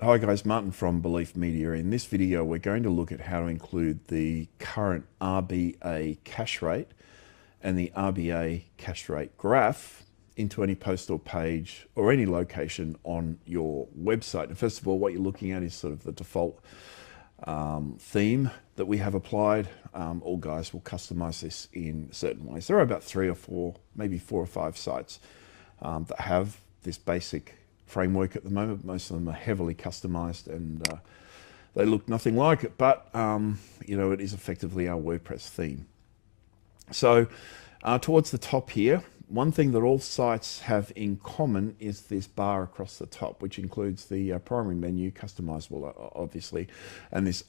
Hi guys, Martin from Belief Media. In this video, we're going to look at how to include the current RBA cash rate and the RBA cash rate graph into any post or page or any location on your website. And first of all, what you're looking at is sort of the default theme that we have applied. All guys will customize this in certain ways. There are about 3 or 4, maybe 4 or 5 sites that have this basic framework at the moment. Most of them are heavily customized and they look nothing like it, but it is effectively our WordPress theme. So towards the top here, one thing that all sites have in common is this bar across the top, which includes the primary menu, customizable obviously, and this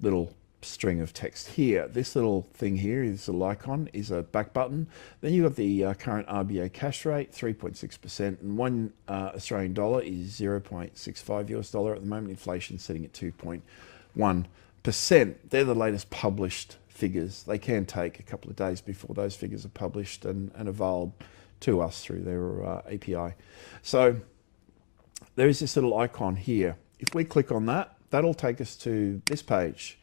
little string of text here. This little thing here is a little icon, is a back button. Then you've got the current RBA cash rate, 3.6%, and one Australian dollar is 0.65 US dollar at the moment. Inflation sitting at 2.1%. They're the latest published figures. They can take a couple of days before those figures are published and availed to us through their API. So there is this little icon here. If we click on that, that'll take us to this page.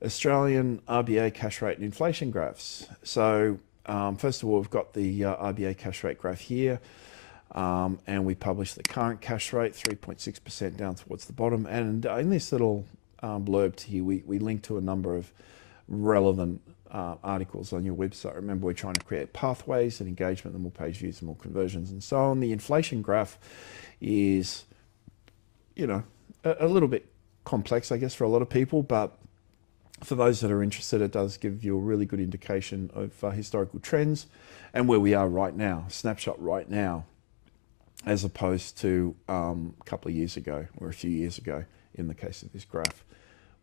Australian RBA cash rate and inflation graphs. So first of all, we've got the RBA cash rate graph here, and we publish the current cash rate, 3.6% down towards the bottom. And in this little blurb here, we link to a number of relevant articles on your website. Remember, we're trying to create pathways and engagement, and more page views and more conversions and so on. The inflation graph is, a little bit complex, I guess, for a lot of people, but for those that are interested, it does give you a really good indication of historical trends and where we are right now, snapshot right now, as opposed to a couple of years ago or a few years ago in the case of this graph,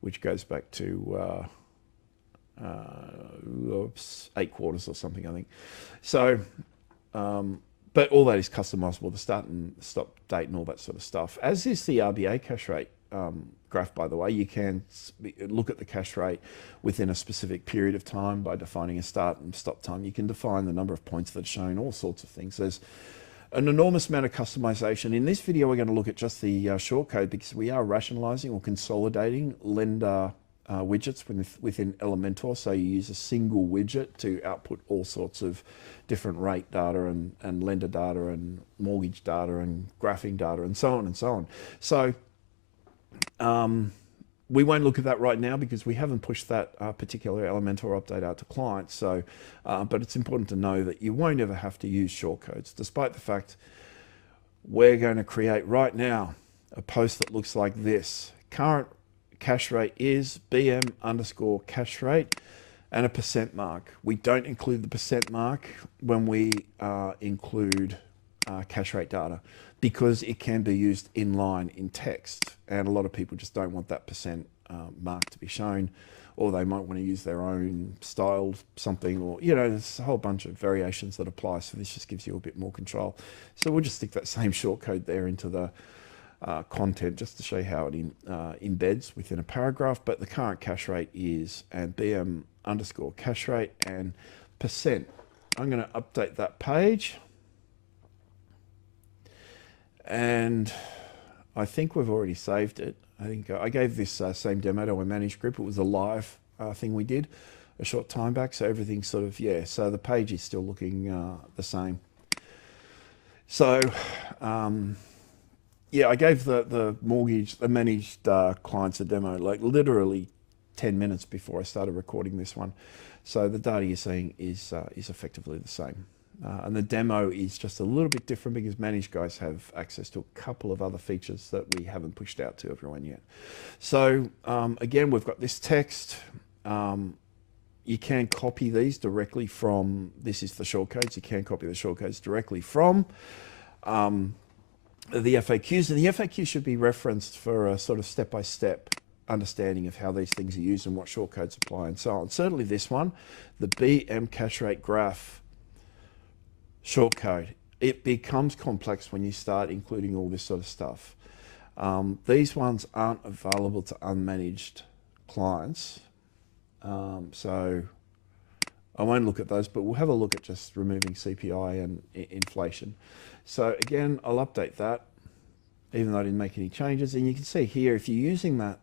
which goes back to 8 quarters or something, I think. So, but all that is customizable, the start and stop date and all that sort of stuff, as is the RBA cash rate graph, by the way. You can look at the cash rate within a specific period of time by defining a start and stop time. You can define the number of points that are shown, all sorts of things. There's an enormous amount of customization. In this video, we're going to look at just the shortcode because we are rationalizing or consolidating lender widgets within Elementor. So you use a single widget to output all sorts of different rate data and lender data and mortgage data and graphing data and so on and so on. So we won't look at that right now because we haven't pushed that particular Elementor update out to clients. So, but it's important to know that you won't ever have to use shortcodes, despite the fact we're going to create right now a post that looks like this. Current cash rate is BM underscore cash rate and a percent mark. We don't include the percent mark when we include cash rate data because it can be used inline in text, and a lot of people just don't want that percent mark to be shown, or they might want to use their own styled something, or there's a whole bunch of variations that apply. So this just gives you a bit more control. So we'll just stick that same shortcode there into the content just to show you how it embeds within a paragraph. But the current cash rate is and BM underscore cash rate and percent. I'm going to update that page, and I think we've already saved it. I think I gave this same demo to a managed group. It was a live thing we did a short time back, so everything's sort of, so the page is still looking the same. So I gave the managed clients a demo like literally 10 minutes before I started recording this one. So the data you're seeing is effectively the same. And the demo is just a little bit different because managed guys have access to a couple of other features that we haven't pushed out to everyone yet. So again, we've got this text. You can copy these directly from, this is the shortcodes. You can copy the shortcodes directly from the FAQs, and the FAQ should be referenced for a sort of step-by-step understanding of how these things are used and what shortcodes apply and so on. Certainly this one, the BM cash rate graph shortcode, it becomes complex when you start including all this sort of stuff. These ones aren't available to unmanaged clients, so I won't look at those, but we'll have a look at just removing CPI and inflation. So again, I'll update that. even though I didn't make any changes. And you can see here, if you're using that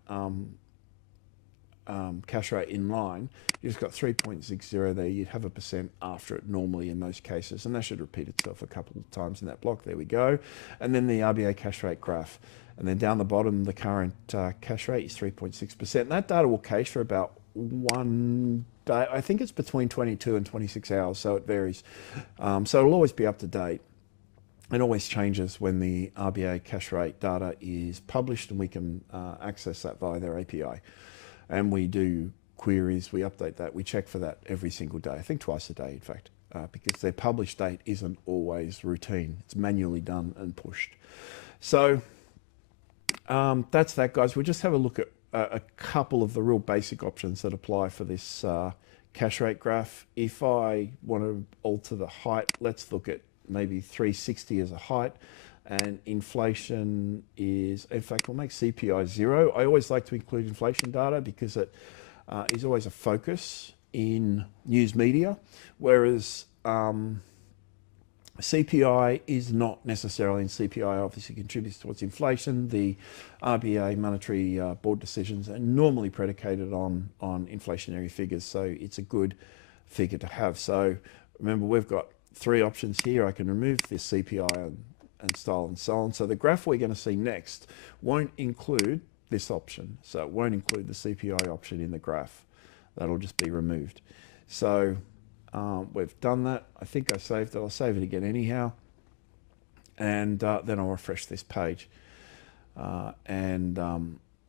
cache rate in line, you've just got 3.60 there. You'd have a % after it normally in most cases, and that should repeat itself a couple of times in that block. There we go. And then the RBA cache rate graph. And then down the bottom, the current cache rate is 3.6%. And that data will cache for about 1 day. I think it's between 22 and 26 hours, so it varies. So it'll always be up to date. It always changes when the RBA cache rate data is published, and we can access that via their API. And we do queries, we update that, we check for that every single day, I think twice a day, in fact, because their published date isn't always routine. It's manually done and pushed. So that's that, guys. We'll just have a look at a couple of the real basic options that apply for this cache rate graph. If I want to alter the height, let's look at maybe 360 as a height. And inflation is, in fact, we'll make CPI 0. I always like to include inflation data because it is always a focus in news media, whereas CPI is not necessarily, and CPI obviously contributes towards inflation. The RBA monetary board decisions are normally predicated on inflationary figures, so it's a good figure to have. So remember, we've got 3 options here. I can remove this CPI and style and so on. So the graph we're going to see next won't include this option. So it won't include the CPI option in the graph. That'll just be removed. So we've done that. I think I saved it. I'll save it again anyhow. And then I'll refresh this page.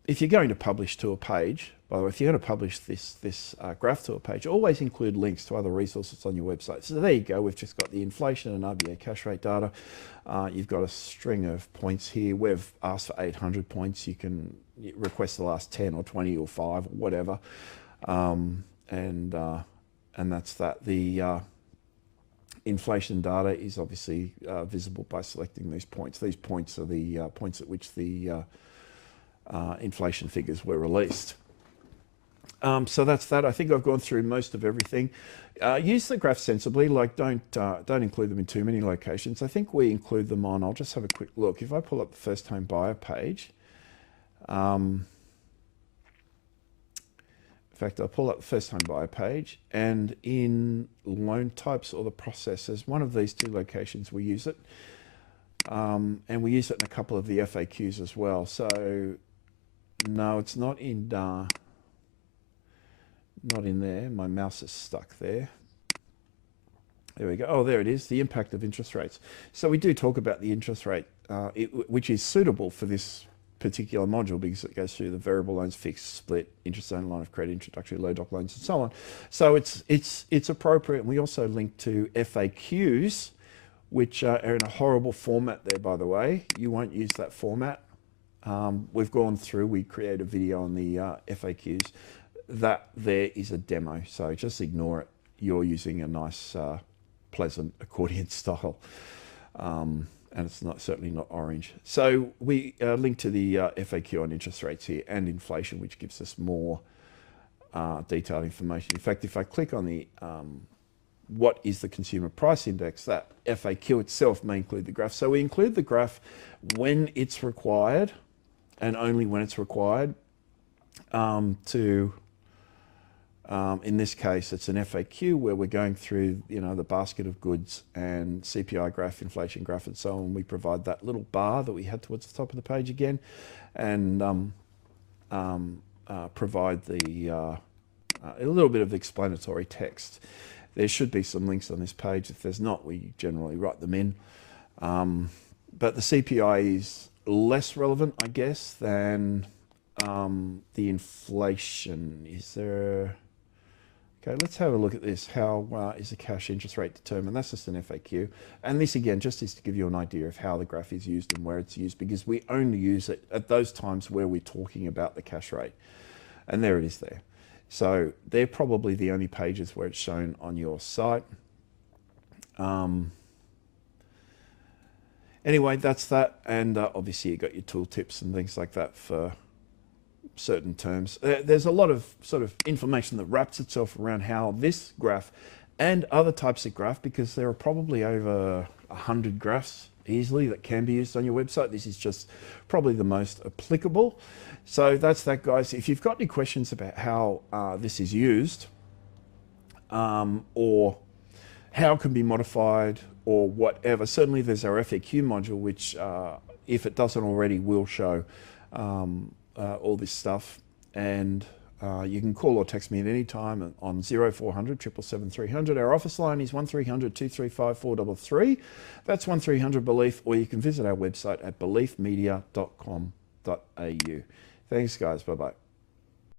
If you're going to publish to a page, by the way, if you're going to publish this graph to a page, always include links to other resources on your website. So there you go. We've just got the inflation and RBA cache rate data. You've got a string of points here. We've asked for 800 points. You can request the last 10 or 20 or 5 or whatever. And that's that. The inflation data is obviously visible by selecting these points. These points are the points at which the inflation figures were released. So that's that. I think I've gone through most of everything. Use the graph sensibly, like don't include them in too many locations. I think we include them on, I'll just have a quick look. If I pull up the first home buyer page, in fact, I'll pull up the first home buyer page, and in loan types or the processes, one of these 2 locations we use it. And we use it in a couple of the FAQs as well. So no, it's not in there. My mouse is stuck there. There we go. Oh, there it is, the impact of interest rates. So we do talk about the interest rate, which is suitable for this particular module because it goes through the variable loans, fixed, split, interest-only line of credit, introductory low doc loans, and so on. So it's appropriate. We also link to FAQs, which are in a horrible format there, by the way. You won't use that format. We've gone through, we create a video on the FAQs. That there is a demo, so just ignore it. You're using a nice, pleasant accordion style, and it's certainly not orange. So we link to the FAQ on interest rates here and inflation, which gives us more detailed information. In fact, if I click on the what is the consumer price index, that FAQ itself may include the graph. So we include the graph when it's required, and only when it's required. In this case, it's an FAQ where we're going through, the basket of goods and CPI graph, inflation graph, and so on. We provide that little bar that we had towards the top of the page again, and provide a little bit of explanatory text. There should be some links on this page. If there's not, we generally write them in. But the CPI is less relevant, I guess, than the inflation. Is there... Okay, let's have a look at this. How is the cash interest rate determined? That's just an FAQ. And this, again, just is to give you an idea of how the graph is used and where it's used, because we only use it at those times where we're talking about the cash rate. And there it is there. So they're probably the only pages where it's shown on your site. Anyway, that's that. And obviously you got your tooltips and things like that for certain terms. There's a lot of sort of information that wraps itself around how this graph and other types of graph, because there are probably over 100 graphs easily that can be used on your website. This is just probably the most applicable. So that's that, guys. If you've got any questions about how this is used, or how it can be modified or whatever, certainly there's our FAQ module, which if it doesn't already, will show all this stuff. And you can call or text me at any time on 0400 777 300. Our office line is 1300 235 433. That's 1300 Belief, or you can visit our website at beliefmedia.com.au. Thanks, guys. Bye-bye.